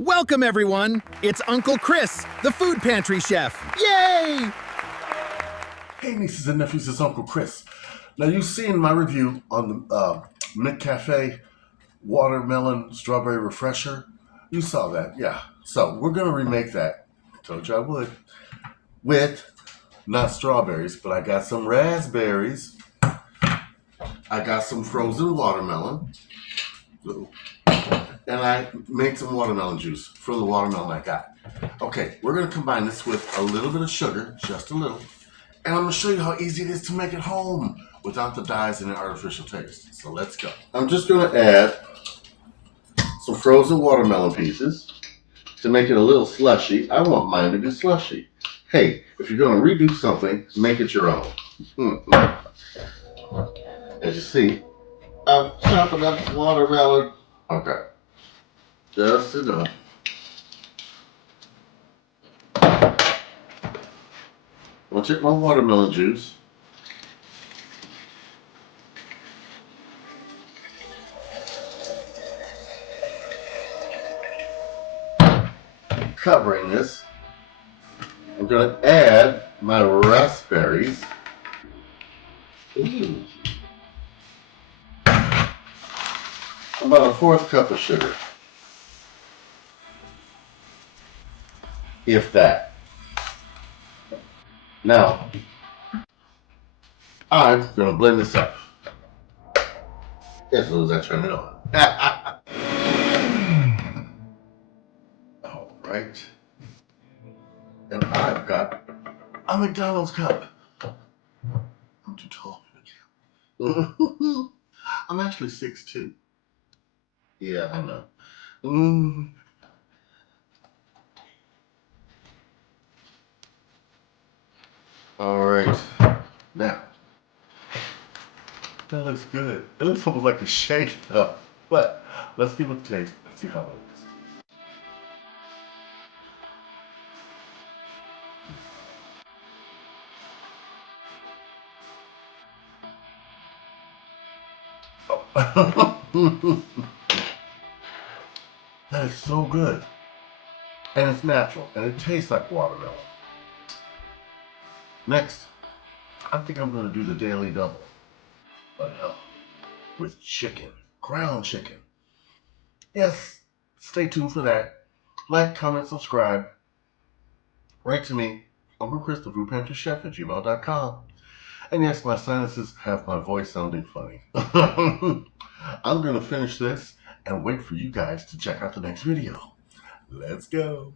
Welcome, everyone. It's Uncle Chris, the food pantry chef. Yay! Hey, nieces and nephews, it's Uncle Chris. Now, you've seen my review on the Mccafe watermelon strawberry refresher. You saw that, yeah. So we're going to remake that. Told you I would. With not strawberries, but I got some raspberries. I got some frozen watermelon. And I made some watermelon juice from the watermelon I got. Okay, we're going to combine this with a little bit of sugar, just a little. And I'm going to show you how easy it is to make at home without the dyes and the artificial taste. So let's go. I'm just going to add some frozen watermelon pieces to make it a little slushy. I want mine to be slushy. Hey, if you're going to redo something, make it your own. As you see, I'm chopping up watermelon. Okay, just enough. I'll take my watermelon juice. Covering this, I'm going to add my raspberries. Ooh. About a fourth cup of sugar. If that. Now, I'm going to blend this up. As soon as I turn it on. All right. And I've got a McDonald's cup. I'm too tall for the I'm actually 6'2". Yeah, I know. All right. Now, that looks good. It looks almost like a shake up. But let's give it a taste and see how it looks. Oh. That is so good. And it's natural. And it tastes like watermelon. Next, I think I'm going to do the daily double. But with chicken. Ground chicken. Yes, stay tuned for that. Like, comment, subscribe. Write to me, Uncle Chris, the food pantry chef at gmail.com. And yes, my sinuses have my voice sounding funny. I'm going to finish this and wait for you guys to check out the next video. Let's go.